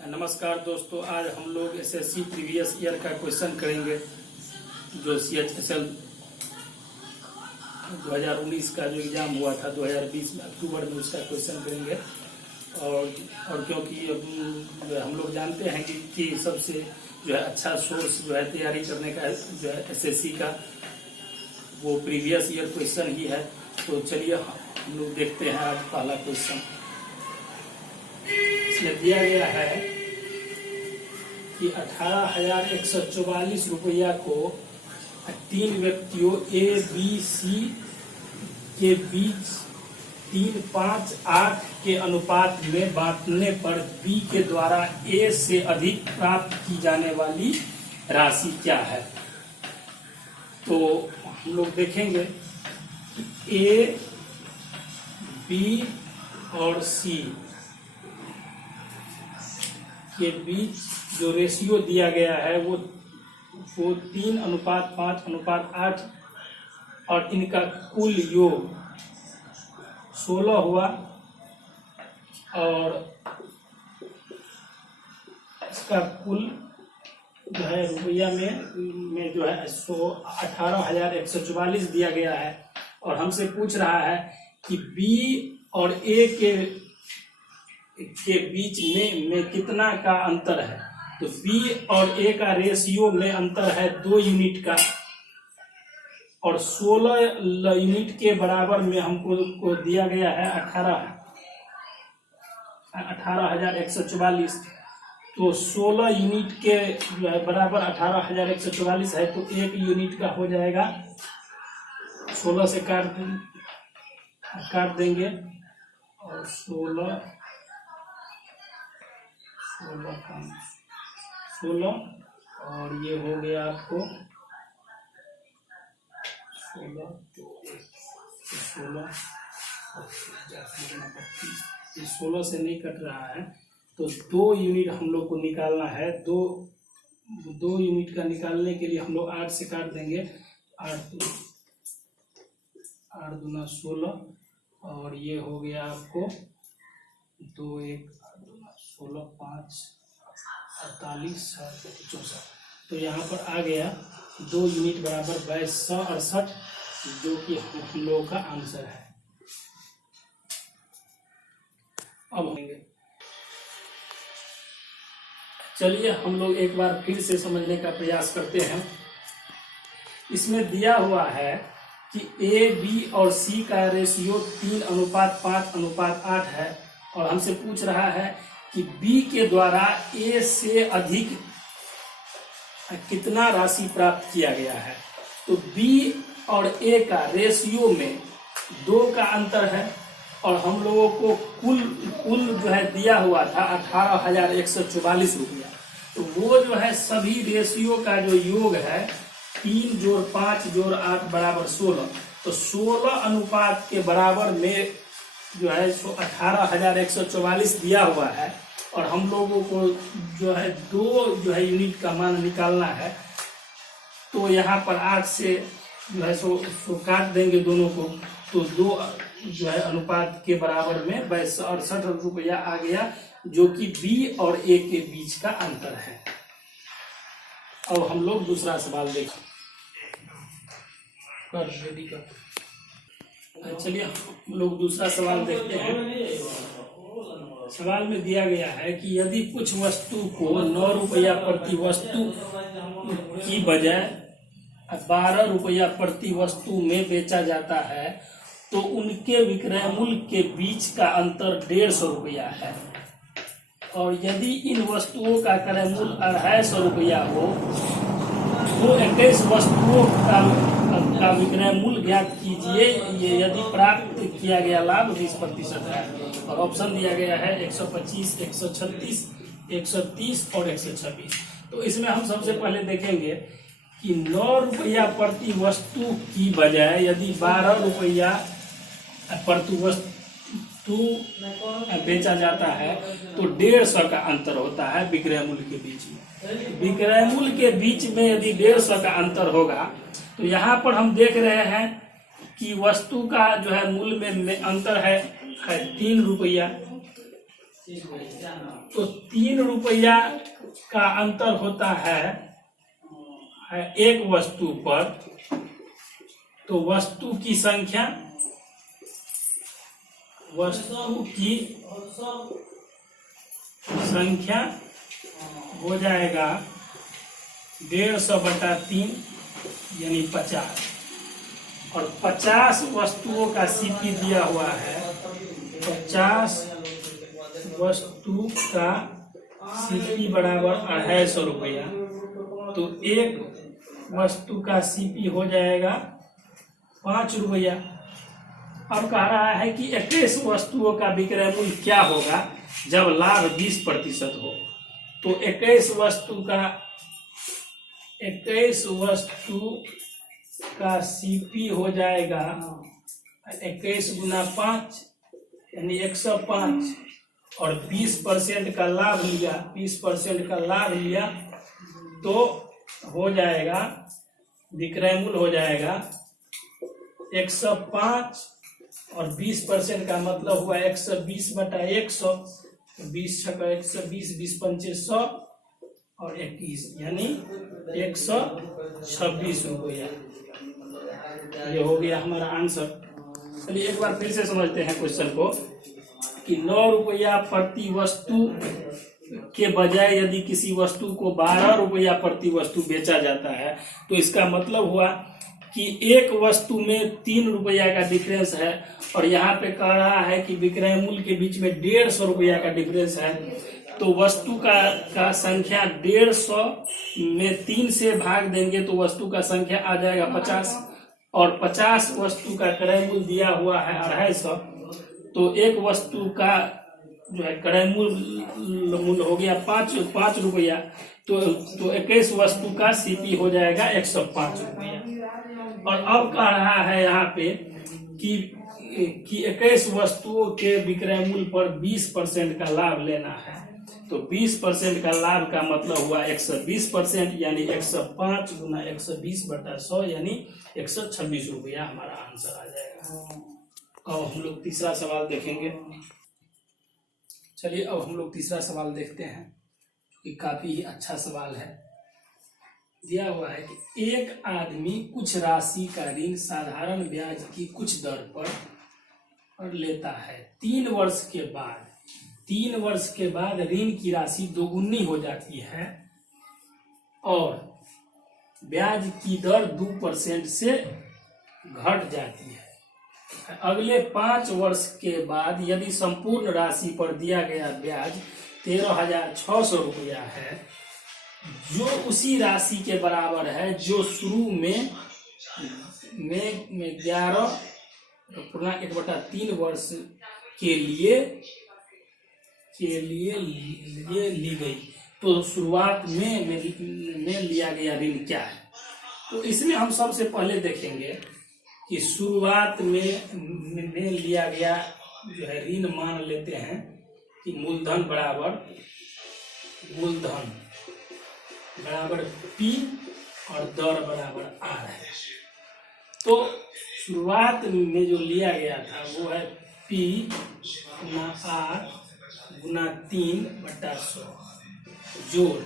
नमस्कार दोस्तों, आज हम लोग एसएससी प्रीवियस ईयर का क्वेश्चन करेंगे जो CHSL 2019 का जो एग्जाम हुआ था 2020 में अक्टूबर में, उसका क्वेश्चन करेंगे। और क्योंकि हम लोग जानते हैं कि सबसे जो है अच्छा सोर्स जो है तैयारी करने का जो है एसएससी का वो प्रीवियस ईयर क्वेश्चन ही है। तो चलिए हम लोग देखते हैं आज पहला क्वेश्चन। इसमें दिया गया है कि 18,144 रुपया को 3 व्यक्तियों ए बी सी के बीच 3, 5, 8 के अनुपात में बांटने पर बी के द्वारा ए से अधिक प्राप्त की जाने वाली राशि क्या है। तो हम लोग देखेंगे कि ए, बी और सी के बीच जो रेशियो दिया गया है वो 3:5:8 और इनका कुल योग 16 हुआ और इसका कुल जो है रुपया में जो है 18,144 दिया गया है। और हमसे पूछ रहा है कि बी और ए के बीच में कितना का अंतर है। तो बी और ए का रेशियो में अंतर है 2 यूनिट का और 16 यूनिट के बराबर में हमको दिया गया है 18,144। तो 16 यूनिट के जो है बराबर 18,144 है, तो 1 यूनिट का हो जाएगा 16 से काट देंगे और 16 और ये हो गया आपको 16 से नहीं कट रहा है। तो 2 यूनिट हम लोग को निकालना है। दो यूनिट का निकालने के लिए हम लोग 8 से काट देंगे। 8 दूना 16 और ये हो गया आपको 2 1 16 5 48 64। तो यहाँ पर आ गया 2 यूनिट बराबर 2268, जो कि हम लोगों का आंसर है। अब होंगे, चलिए हम लोग एक बार फिर से समझने का प्रयास करते हैं। इसमें दिया हुआ है कि ए, बी और सी का रेशियो 3:5:8 है और हमसे पूछ रहा है कि बी के द्वारा ए से अधिक कितना राशि प्राप्त किया गया है। तो बी और ए का रेशियो में 2 का अंतर है और हम लोगों को कुल जो है दिया हुआ था 18,144 रुपया। तो वो जो है सभी रेशियो का जो योग है 3 जोड़ 5 जोड़ 8 बराबर 16। तो 16 अनुपात के बराबर में जो है 18,144 दिया हुआ है और हम लोगों को जो है 2 जो है यूनिट का मान निकालना है। तो यहाँ पर 8 से जो है सो काट देंगे दोनों को। तो 2 जो है अनुपात के बराबर में 6268 रुपया आ गया, जो कि बी और ए के बीच का अंतर है। अब हम लोग दूसरा सवाल देखें। चलिए हम लोग दूसरा सवाल देखते हैं। सवाल में दिया गया है कि यदि कुछ वस्तु को 9 रुपया प्रति वस्तु की बजाय 12 रुपया प्रति वस्तु में बेचा जाता है, तो उनके विक्रय मूल्य के बीच का अंतर 150 रुपया है। और यदि इन वस्तुओं का क्रय मूल्य 250 रुपया हो तो 21 वस्तुओं का विक्रय मूल्य ज्ञात कीजिए। ये यदि प्राप्त किया गया लाभ 20% है। और ऑप्शन दिया गया है 125, 136, 130 और 126। तो इसमें हम सबसे पहले देखेंगे कि 9 रुपया प्रति वस्तु की बजाय यदि 12 रुपया प्रति वस्तु बेचा जाता है तो 150 का अंतर होता है विक्रय मूल्य के बीच में। विक्रय मूल्य के बीच में यदि 150 का अंतर होगा तो यहाँ पर हम देख रहे हैं कि वस्तु का जो है मूल्य में अंतर है 3 रुपया। तो 3 रुपया का अंतर होता है एक वस्तु पर, तो वस्तु की संख्या हो जाएगा 150/3 यानी 50, और 50 वस्तुओं का सीपी दिया हुआ है। 50 वस्तु का सीपी बराबर 250 रुपया, तो एक वस्तु का सीपी हो जाएगा 5 रुपया। अब कह रहा है कि 21 वस्तुओं का विक्रय मूल्य क्या होगा जब लाभ 20% हो। तो 21 वस्तु का सीपी हो जाएगा 21 गुना 5 यानी 105, और 20% का लाभ लिया, 20% का लाभ लिया तो हो जाएगा विक्रय मूल्य हो जाएगा 105, और 20% का मतलब हुआ 120/100, 20 छक्का 120, 20 पंचे 100 और 21 यानी 126 रुपया। ये हो गया हमारा आंसर। चलिए एक बार फिर से समझते हैं क्वेश्चन को कि 9 रुपया प्रति वस्तु के बजाय यदि किसी वस्तु को 12 रुपया प्रति वस्तु बेचा जाता है, तो इसका मतलब हुआ कि एक वस्तु में 3 रुपया का डिफरेंस है, और यहाँ पे कह रहा है कि विक्रय मूल्य के बीच में 150 रुपया का डिफरेंस है। तो वस्तु का संख्या 150 में 3 से भाग देंगे तो वस्तु का संख्या आ जाएगा 50, और 50 वस्तु का क्रय मूल्य दिया हुआ है 250, तो एक वस्तु का जो है क्रय मूल्य हो गया 5 रुपया, तो 21 वस्तु का सीपी हो जाएगा 105 रुपया। और अब कह रहा है यहाँ पे कि 21 वस्तुओं के विक्रय मूल्य पर 20% का लाभ लेना है। तो 20% का लाभ का मतलब हुआ 120%, यानी 105 गुना 120/100 यानी 126 रुपया हमारा आंसर आ जाएगा। अब हम लोग तीसरा सवाल देखेंगे। चलिए अब हम लोग तीसरा सवाल देखते हैं, कि काफी अच्छा सवाल है। दिया हुआ है कि एक आदमी कुछ राशि का ऋण साधारण ब्याज की कुछ दर पर लेता है। 3 वर्ष के बाद ऋण की राशि दोगुनी हो जाती है और ब्याज की दर 2% से घट जाती है। अगले 5 वर्ष के बाद यदि संपूर्ण राशि पर दिया गया ब्याज 13,600 रुपया है, जो उसी राशि के बराबर है जो शुरू में 11/1/3 वर्ष के लिए ली गई, तो शुरुआत में लिया गया ऋण क्या है। तो इसमें हम सबसे पहले देखेंगे कि शुरुआत में लिया गया जो है ऋण मान लेते हैं कि मूलधन बराबर P और दर बराबर R है। तो शुरुआत में जो लिया गया था वो है P गुना R गुना 3/100, जोड़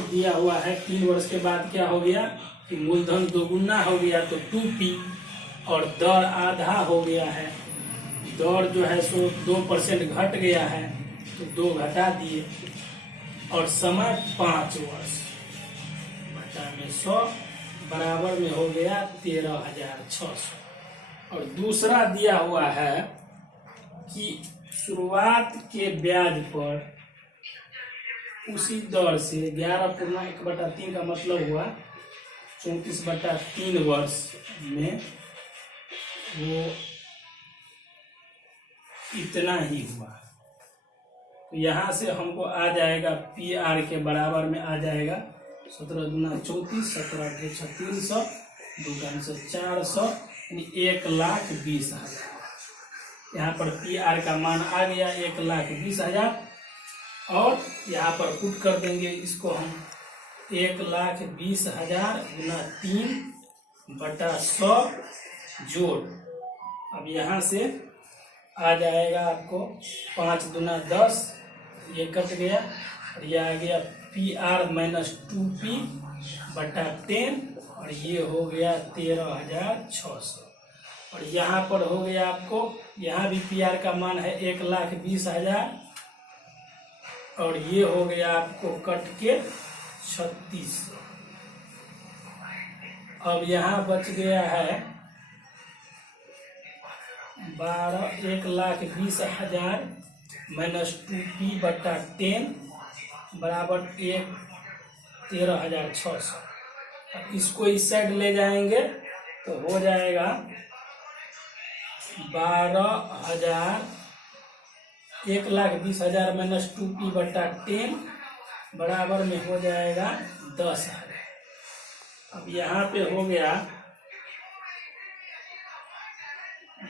दिया हुआ है। 3 वर्ष के बाद क्या हो गया कि मूलधन दोगुना हो गया तो 2P, और दर आधा हो गया है। दर जो है सो 2% घट गया है तो 2 घटा दिए, और समय 5 वर्ष बटा में 100 बराबर में हो गया 13,600। और दूसरा दिया हुआ है कि शुरुआत के ब्याज पर उसी दर से 11/1/3 का मतलब हुआ 34/3 वर्ष में वो इतना ही हुआ। तो यहाँ से हमको आ जाएगा PR के बराबर में आ जाएगा 17 दूना 34, 17 के 300, 2 400 यानी 1,20,000। यहाँ पर PR का मान आ गया 1,20,000, और यहाँ पर पुट कर देंगे इसको हम 1,20,000 गुना 3/100 जोड़। अब यहाँ से आ जाएगा आपको 5 दूना 10, ये कट गया और ये आ गया PR माइनस 2P बटा 10 और ये हो गया 13,600। और यहाँ पर हो गया आपको, यहाँ भी PR का मान है 1,20,000 और ये हो गया आपको कट के 3600। अब यहाँ बच गया है 1,20,000 माइनस 2P बटा 10 बराबर 13,600। इसको इस साइड ले जाएंगे तो हो जाएगा 1,20,000 माइनस 2P बटा 10 बराबर में हो जाएगा 10,000। अब यहाँ पे हो गया,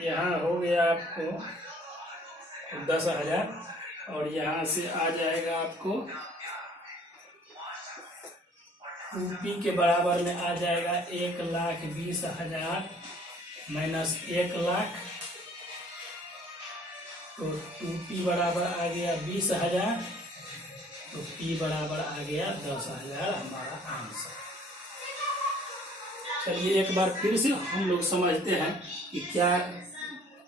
यहाँ हो गया आपको 10,000 और यहाँ से आ जाएगा आपको 2P के बराबर में आ जाएगा 1,20,000 माइनस 1,00,000 तो 2P बराबर आ गया 20,000 तो P बराबर आ गया 10,000 हमारा आंसर। चलिए एक बार फिर से हम लोग समझते हैं कि क्या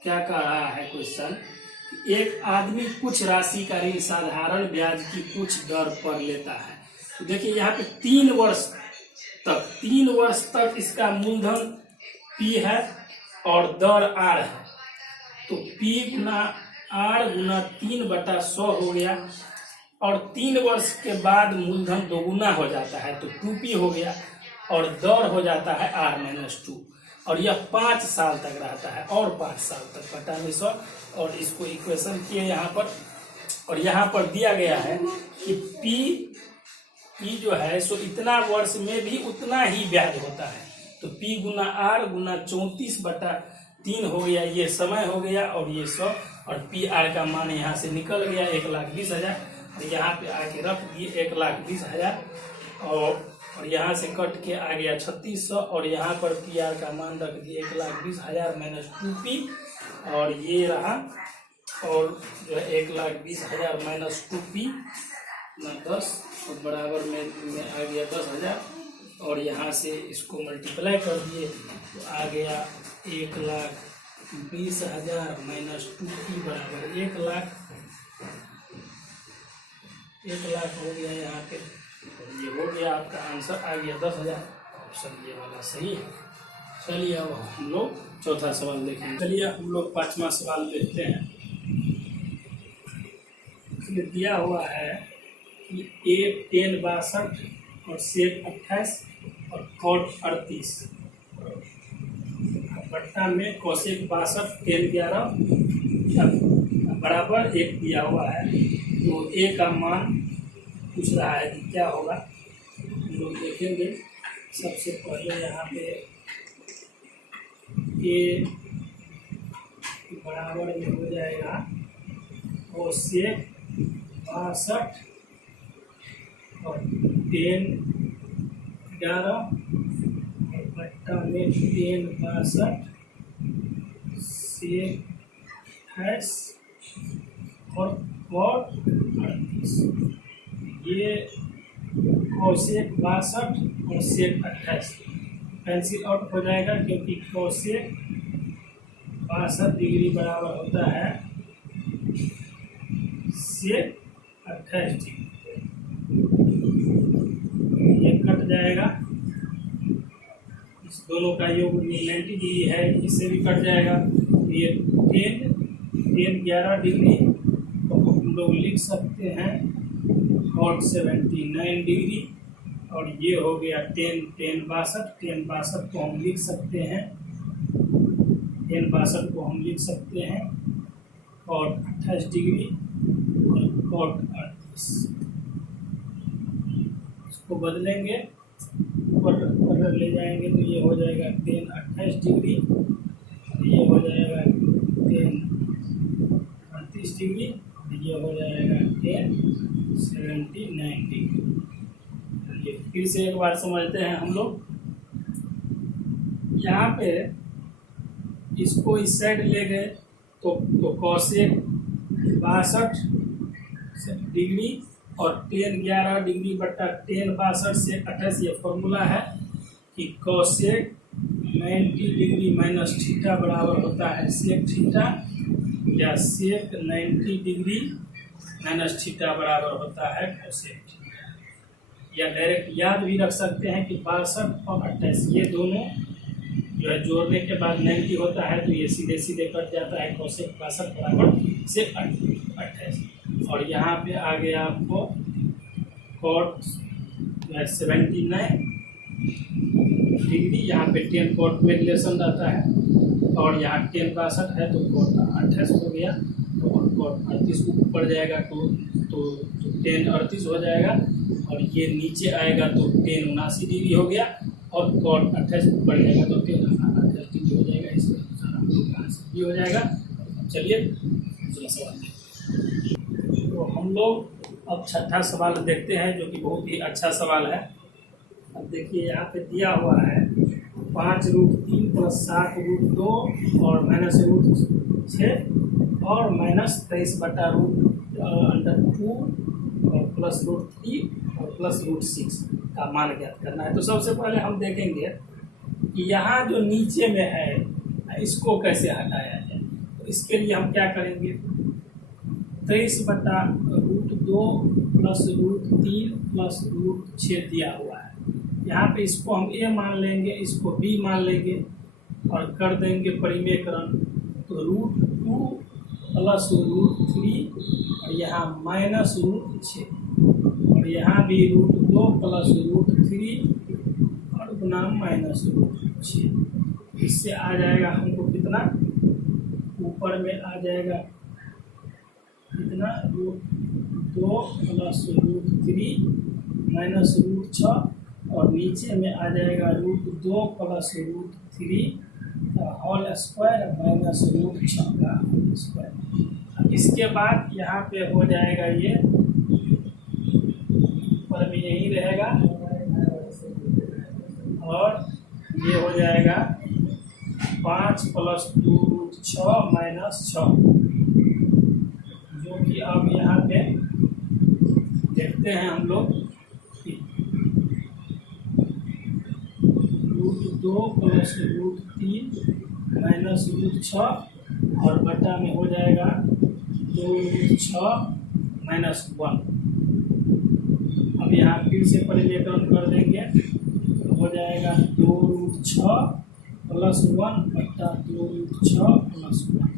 क्या कह रहा है क्वेश्चन। एक आदमी कुछ राशि का ऋण साधारण ब्याज की कुछ दर पर लेता है। तो देखिए यहाँ पे 3 वर्ष तक इसका मूलधन P है और दर R है। तो P गुना R गुना 3/100 हो गया और 3 वर्ष के बाद मूलधन दोगुना हो जाता है तो 2P हो गया और दर हो जाता है R-2 और यह 5 साल तक रहता है और 5 साल तक बटा में 100। और इसको इक्वेशन किए यहाँ पर और यहाँ पर दिया गया है कि P जो है सो इतना वर्ष में भी उतना ही ब्याज होता है। तो P गुना R गुना 34/3 हो गया, ये समय हो गया और ये 100 और PR का मान यहाँ से निकल गया 1,20,000 और यहाँ पे आके रख दिए 1,20,000 और यहाँ से कट के आ गया 3600 और यहाँ पर PR का मान रख दिए 1,20,000 माइनस 2P और ये रहा और जो है 1,20,000 माइनस 2P ना 10 और बराबर में आ गया 10,000 और यहाँ से इसको मल्टीप्लाई कर दिए तो आ गया 1,20,000 माइनस 2P बराबर 1,00,000 हो गया यहाँ पे। ये हो गया आपका आंसर, आ गया 10,000। ऑप्शन ये वाला सही है। चलिए अब हम लोग चौथा सवाल देखेंगे। चलिए हम लोग 5वां सवाल देखते हैं। इसमें दिया हुआ है कि A 10/62 और सेक 28 और कॉट 38 बट्टा में कोसेक 62 10/11 बराबर 1 दिया हुआ है। तो A का मान पूछ रहा है कि क्या होगा, हम लोग देखेंगे। सबसे पहले यहाँ पे A बराबर में हो जाएगा कोसेक 62 और 10/11 और बट्टा में 10/62 सेक 28 और कॉट 38। ये कोसेक 62 और सेक 28 कैंसिल आउट हो जाएगा क्योंकि कोसेक 62 डिग्री बराबर होता है सेक 28 डिग्री। ये कट जाएगा, इस दोनों का योग 90 डिग्री है, इससे भी कट जाएगा। ये 10-11 डिग्री तो हम लोग लिख सकते हैं कॉट 79 डिग्री और ये हो गया 10-62 को हम लिख सकते हैं 10-62 को हम लिख सकते हैं कॉट 28 डिग्री और कॉट 38। इसको बदलेंगे ऊपर ले जाएंगे तो ये हो जाएगा 10-28 डिग्री और ये हो जाएगा 10-38 डिग्री और ये हो जाएगा 10-79 डिग्री। फिर से एक बार समझते हैं हम लोग। यहाँ पे इसको इस साइड ले गए तो तो कौसेक 62 डिग्री और टेन 11 डिग्री बट्टा टेन 62 से 28, ये फॉर्मूला है कि कौसेक 90 डिग्री माइनस थीटा बराबर होता है सेक थीटा, या सेक 90 डिग्री माइनस थीटा बराबर होता है कौसेक थीटा। या डायरेक्ट याद भी रख सकते हैं कि 62 और 28 ये दोनों जो है जोड़ने के बाद 90 होता है, तो ये सीधे सीधे कट जाता है, कौसेक 62 बराबर सेक 28। और यहाँ पे आ गया आपको कॉट 79 डिग्री, यहाँ पे 10 कॉट में रिलेशन रहता है, और यहाँ 10 62 है तो कॉट 28 हो गया, तो कॉट 38 को ऊपर जाएगा तो 10 38 हो जाएगा, और ये नीचे आएगा तो 10 79 डिग्री हो गया, और कॉट 28 ऊपर जाएगा तो 10 28 डिग्री हो जाएगा। इसका हम लोग का आंसर भी हो जाएगा। चलिए दूसरा सवाल देखते। तो हम लोग अब छठा सवाल देखते हैं, जो कि बहुत ही अच्छा सवाल है। अब देखिए यहाँ पे दिया हुआ है 5√3 + 7√2 और -√6 और -23/√2 और +√3 और +√6 का मान ज्ञात करना है। तो सबसे पहले हम देखेंगे कि यहाँ जो नीचे में है इसको कैसे हटाया जाए। तो इसके लिए हम क्या करेंगे, 23/√2 +√3 +√6 दिया हुआ है। यहाँ पे इसको हम a मान लेंगे, इसको b मान लेंगे और कर देंगे परिमेयकरण। तो √2 + √3 और यहाँ -√6 और यहाँ भी √2 + √3 और गुना -√6। इससे आ जाएगा हमको कितना, ऊपर में आ जाएगा कितना, √2 + √3 -√6 और नीचे में आ जाएगा √2 + √3 होल स्क्वायर -√6 का होल स्क्वायर। इसके बाद यहाँ पे हो जाएगा ये ऊपर में यही रहेगा, और ये हो जाएगा 5 + 2√6 -6, जो कि अब यहाँ पे देखते हैं हम लोग कि √2 + √3 -√6 और बटा में हो जाएगा 2√6 -1। अब यहाँ फिर से परिमेयकरण कर देंगे, तो हो जाएगा 2√6 + 1 बटा 2√6 + 1,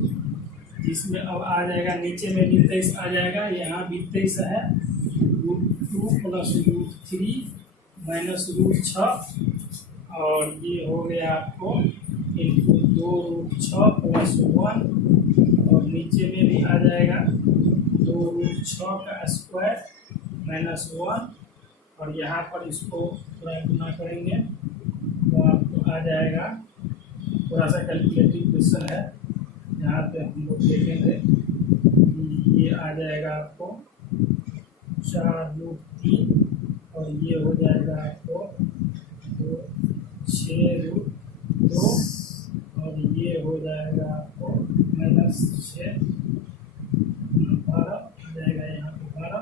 जिसमें अब आ जाएगा नीचे में भी 23 आ जाएगा, यहाँ भी 23 है, √2 + √3 -√6 और ये हो गया आपको 2√6 + 1 और नीचे में भी आ जाएगा 2√6 का स्क्वायर -1 और यहाँ पर इसको थोड़ा गुना करेंगे तो आपको आ जाएगा, थोड़ा सा कैलकुलेटिव क्वेश्चन है, यहाँ पे हम लोग देखेंगे ये आ जाएगा आपको 4√3 और ये हो जाएगा आपको 6√2 और ये हो जाएगा आपको -6 12 आ जाएगा, यहाँ पे 12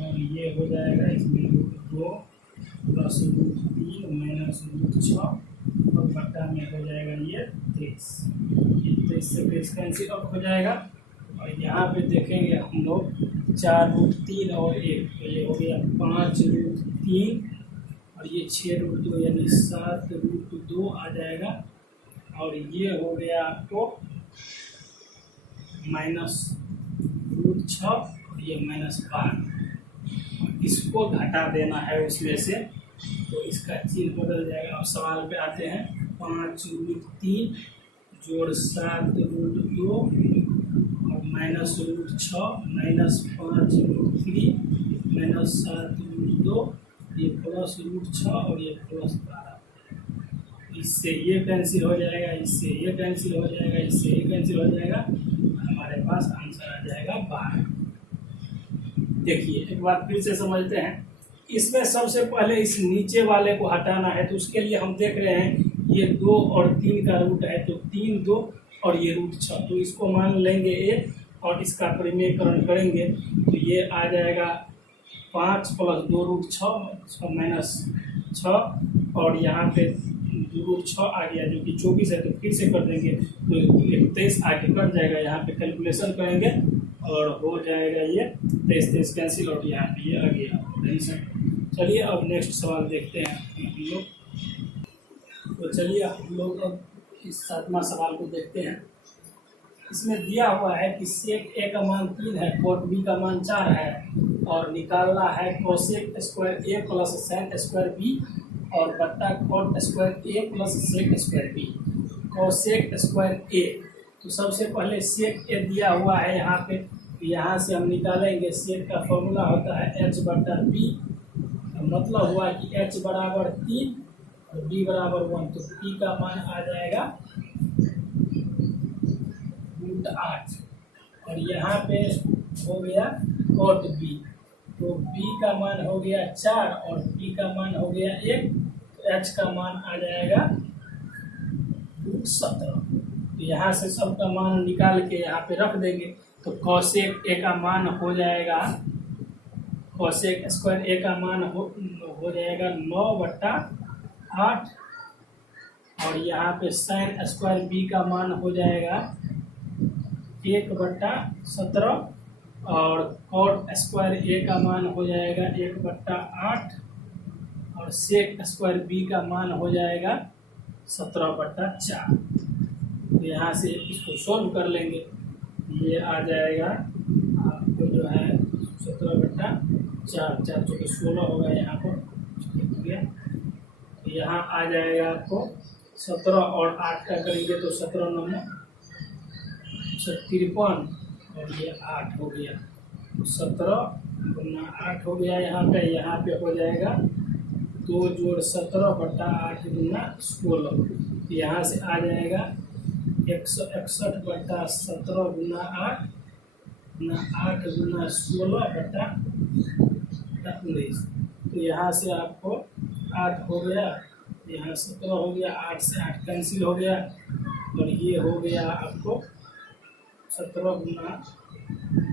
और ये हो जाएगा इसमें √2 + √3 -√6 और बट्टा में हो जाएगा ये 23। ये 23 से 23 कैंसिल आउट हो जाएगा और यहाँ पे देखेंगे हम लोग 4√3 और 1, तो ये हो गया 5√3 और ये 6√2 यानी 7√2 आ जाएगा और ये हो गया आपको -√6 और ये -12। इसको घटा देना है उसमें से, तो इसका चिन्ह बदल जाएगा। अब सवाल पे आते हैं, 5√3 जोड़ 7√2 और -√6 -5√3 -7√2 ये +√6 और ये +12। इससे ये कैंसिल हो जाएगा, इससे ये कैंसिल हो जाएगा, इससे ये कैंसिल हो जाएगा, हमारे पास आंसर आ जाएगा 12। देखिए एक बार फिर से समझते हैं, इसमें सबसे पहले इस नीचे वाले को हटाना है, तो उसके लिए हम देख रहे हैं ये 2 और 3 का रूट है, तो 3 2 और ये √6, तो इसको मान लेंगे ए और इसका परिमेयकरण करेंगे तो ये आ जाएगा 5 + 2√6 इसका -6 और यहाँ पे 2√6 आ गया जो कि 24 है, तो फिर से कर देंगे तो 23 आगे कट जाएगा। यहाँ पे कैलकुलेशन करेंगे और हो जाएगा ये 23 कैंसिल और यहाँ पे ये आ गया। चलिए अब नेक्स्ट सवाल देखते हैं हम लोग। तो चलिए हम लोग अब इस 7वां सवाल को देखते हैं। इसमें दिया हुआ है कि सेक ए का मान 3 है, कोट बी का मान 4 है और निकालना है cosec square A plus sec square B और बट्टा cot square A plus sec square B. Cosec square A, तो सबसे पहले सेक ए दिया हुआ है यहाँ पे, यहाँ से हम निकालेंगे। सेक का फॉर्मूला होता है h/b, मतलब हुआ कि h बराबर 3 और b बराबर 1, तो p का मान आ जाएगा √8 और यहाँ पे हो गया कोट b, तो b का मान हो गया 4 और p का मान हो गया 1, तो h का मान आ जाएगा √17। तो यहाँ से सबका मान निकाल के यहाँ पे रख देंगे तो कोसेक ए का मान हो जाएगा, कोसेक स्क्वायर ए का मान हो जाएगा 9/8 और यहाँ पे साइन स्क्वायर बी का मान हो जाएगा 1/17 और कॉट स्क्वायर ए का मान हो जाएगा 1/8 और सेक स्क्वायर बी का मान हो जाएगा 17/4। तो यहाँ से इसको सोल्व कर लेंगे, ये आ जाएगा आपको जो है 17/4, 4 चौके 16 होगा यहाँ पर, हो गया। तो यहाँ आ जाएगा आपको 17 और 8 का करेंगे तो 17 9 53 और ये 8 हो गया, 17 × 8 हो गया। यहाँ पे हो जाएगा 2 + 17/8 × 16, यहाँ से आ जाएगा 161/17 × 8 × 16/19। तो यहाँ से आपको 8 हो गया, यहाँ 17 हो गया, 8 से 8 कैंसिल हो गया और ये हो गया आपको 17 ×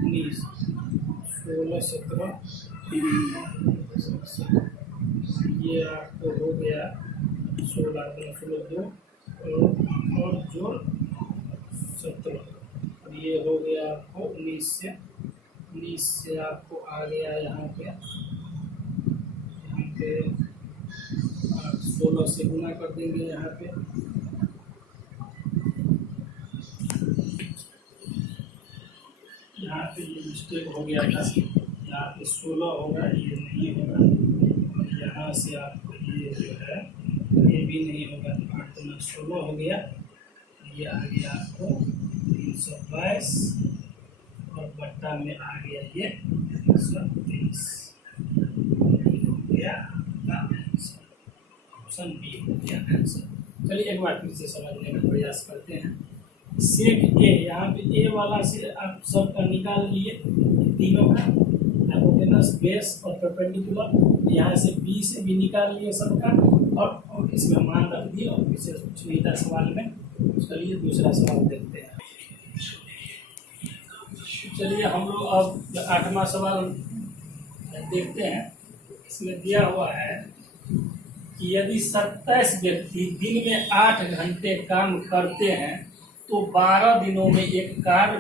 19 16 17, ये आपको हो गया 16 2 और जोड़ 17 और ये हो गया आपको 19 से आपको आ गया यहाँ पे 16 से गुना कर देंगे। यहाँ पे ये मिस्टेक हो गया था, यहाँ पे 16 होगा, ये नहीं होगा और यहाँ से आपको ये जो है ये भी नहीं होगा, तो 8 × 16 हो गया, ये आ गया आपको 322 और बट्टा में आ गया ये 123 हो गया ऑप्शन बी हो गया आंसर। चलिए एक बार फिर से समझने का प्रयास करते हैं। सेक ए, यहाँ पे ए वाला से आप सबका निकाल लिए, तीनों का हाइपोटेनस, बेस और परपेंडिकुलर, यहाँ से बी से भी निकाल लिए सबका और इसमें मान रख दिए और फिर से कुछ नहीं था सवाल में। चलिए दूसरा सवाल देखते हैं। चलिए हम लोग अब 8वां सवाल देखते हैं। इसमें दिया हुआ है कि यदि 27 व्यक्ति दिन में 8 घंटे काम करते हैं तो 12 दिनों में एक कार्य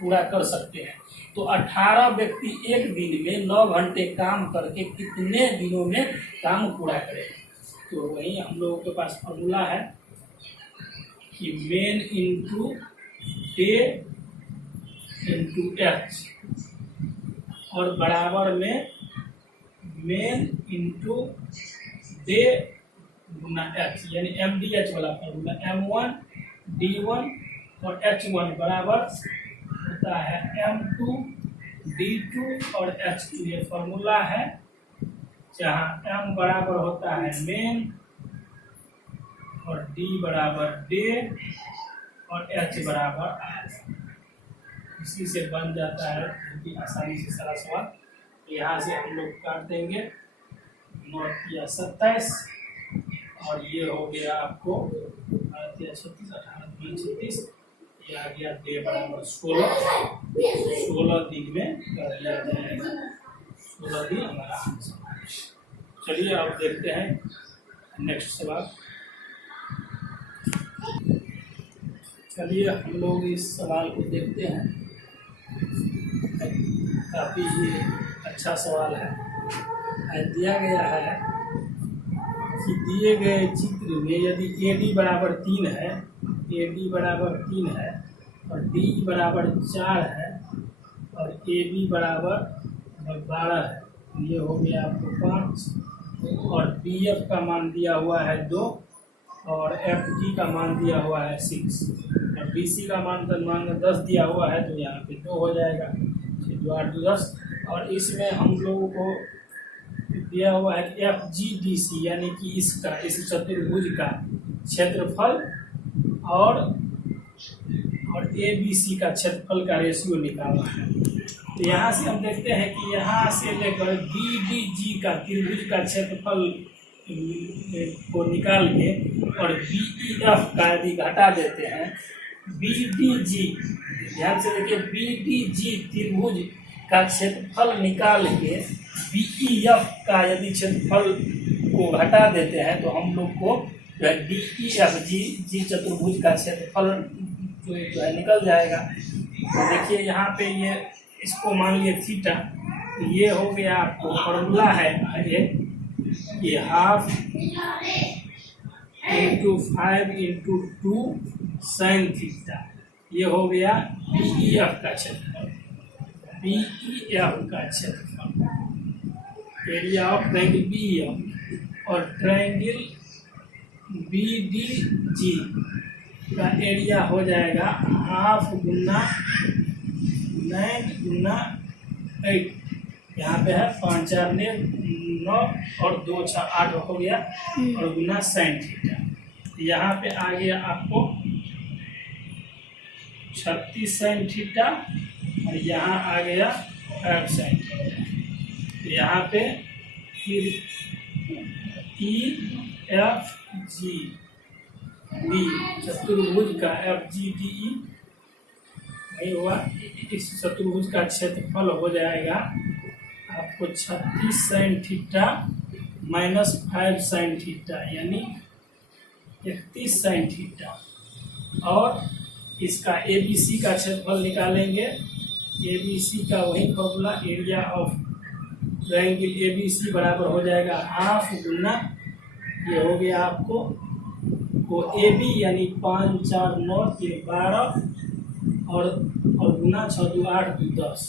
पूरा कर सकते हैं, तो 18 व्यक्ति एक दिन में 9 घंटे काम करके कितने दिनों में काम पूरा करें। तो वही हम लोगों के पास फॉर्मूला है कि main into day into H और बराबर में मेन इंटू डे गुना एच, यानी MDH वाला फॉर्मूला M1 D1 और H1 बराबर होता है M2 D2 और H2। ये फॉर्मूला है जहाँ M बराबर होता है मेन और D बराबर डे और H बराबर R। इसी से बन जाता है कि आसानी से सारा सवाल। यहाँ से हम लोग काट देंगे 9 या 27 और ये हो गया आपको 36, 18, 36, ये आ गया डे बराबर 16 दिन में कर लिया जाएगा। 16 दिन हमारा आंसर। चलिए अब देखते हैं नेक्स्ट सवाल। चलिए हम लोग इस सवाल को देखते हैं। काफ़ी ये अच्छा सवाल है। दिया गया है कि दिए गए चित्र में यदि AD बराबर 3 है, AD बराबर 3 है और DE बराबर 4 है और AB बराबर 12 है, ये हो गया आपको 5 और BF का मान दिया हुआ है 2 और FG का मान दिया हुआ है 6 और BC का मान 10 दिया हुआ है, तो यहाँ पे 2 हो जाएगा, 2 8 2 10। और इसमें हम लोगों को दिया हुआ है FGDC यानी कि इसका इस चतुर्भुज का क्षेत्रफल और ABC का क्षेत्रफल का रेशियो निकालना है। तो यहाँ से हम देखते हैं कि यहाँ से लेकर BDG का त्रिभुज का क्षेत्रफल को निकाल के और BEF का यदि घटा देते हैं, BDG ध्यान से देखिए, BDG त्रिभुज का क्षेत्रफल निकाल के BEF का यदि क्षेत्रफल को घटा देते हैं तो हम लोग को DEFG चतुर्भुज का क्षेत्रफल जो है निकल जाएगा। तो देखिए यहाँ पे ये इसको मान लिए थीटा, तो ये हो गया आपको फॉर्मूला है ये half into 5 into 2 sine theta, ये हो गया BEF का क्षेत्रफल, BEF का क्षेत्रफल, एरिया ऑफ ट्रायंगल BEF और ट्रायंगल BDG का एरिया हो जाएगा हाफ गुना 9 गुना 8, यहाँ पे है 5 4 9 और 2 6 8 हो गया और गुना साइन थीटा। यहाँ पे आ गया आपको 36 साइन थीटा और यहाँ आ गया 5 साइन थीटा। तो यहाँ पे फिर EFG D चतुर्भुज का FGDE नहीं हुआ, इस चतुर्भुज का क्षेत्रफल हो जाएगा आपको 36 sine theta minus 5 sine theta यानी 31 साइन थीटा। और इसका ABC का क्षेत्रफल निकालेंगे, ABC का वही formula, area of triangle ABC बराबर हो जाएगा हाफ गुना, ये हो गया आपको को AB यानी 5 4 9 3 12 और गुना 6 2 8 2 10,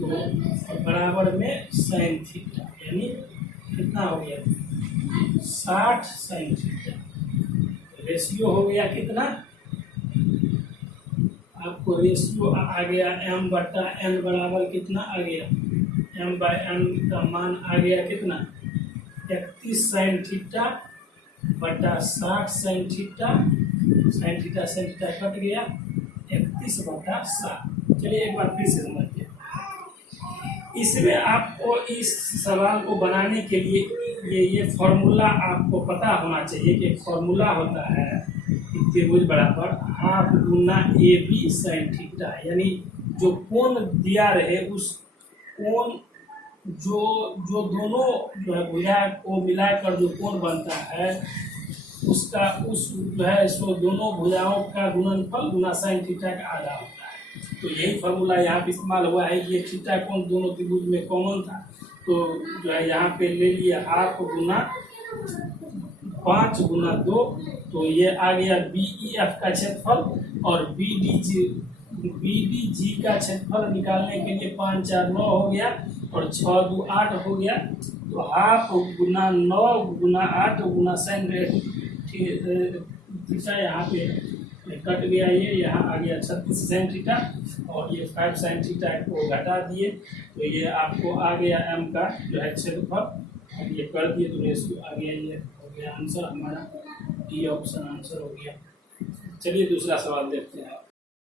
तो और बराबर में साइन थीटा यानी कितना हो गया 60 साइन थीटा। रेशियो हो गया कितना, आपको रेशियो आ गया m/n बराबर कितना आ गया, m/n का मान आ गया कितना 31 साइन थीटा बटा 60 sine theta, sine theta cut गया 31/7। चलिए एक बार फिर से समझिए, इसमें आपको इस सवाल को बनाने के लिए ये फॉर्मूला आपको पता होना चाहिए कि एक फॉर्मूला होता है त्रिभुज बराबर हाफ गुना AB साइन थीटा, यानी जो कोण दिया रहे उस कोण जो दोनों जो है भुजा को मिलाकर जो कोण बनता है उसका उस जो है सो दोनों भुजाओं का गुणनफल गुना साइन थीटा का आधा होता है। तो यही फॉर्मूला यहाँ पे इस्तेमाल हुआ है। ये थीटा कोण दोनों त्रिभुज में कॉमन था, तो जो है यहाँ पे ले लिया हाफ गुना 5 गुना 2, तो ये आ गया BEF का क्षेत्रफल और BDG का क्षेत्रफल निकालने के लिए 5 4 9 हो गया और 6 2 8 हो गया, तो हाफ गुना 9 गुना 8 गुना साइन थीटा यहाँ पे कट गया, ये यहाँ आ गया 36 साइन थीटा और ये 5 साइन थीटा को घटा दिए, तो ये आपको आ गया m का जो है क्षेत्रफल, ये कर दिए तो रेशियो आ गया, ये हो गया आंसर हमारा, D ऑप्शन आंसर हो गया। चलिए दूसरा सवाल देखते हैं।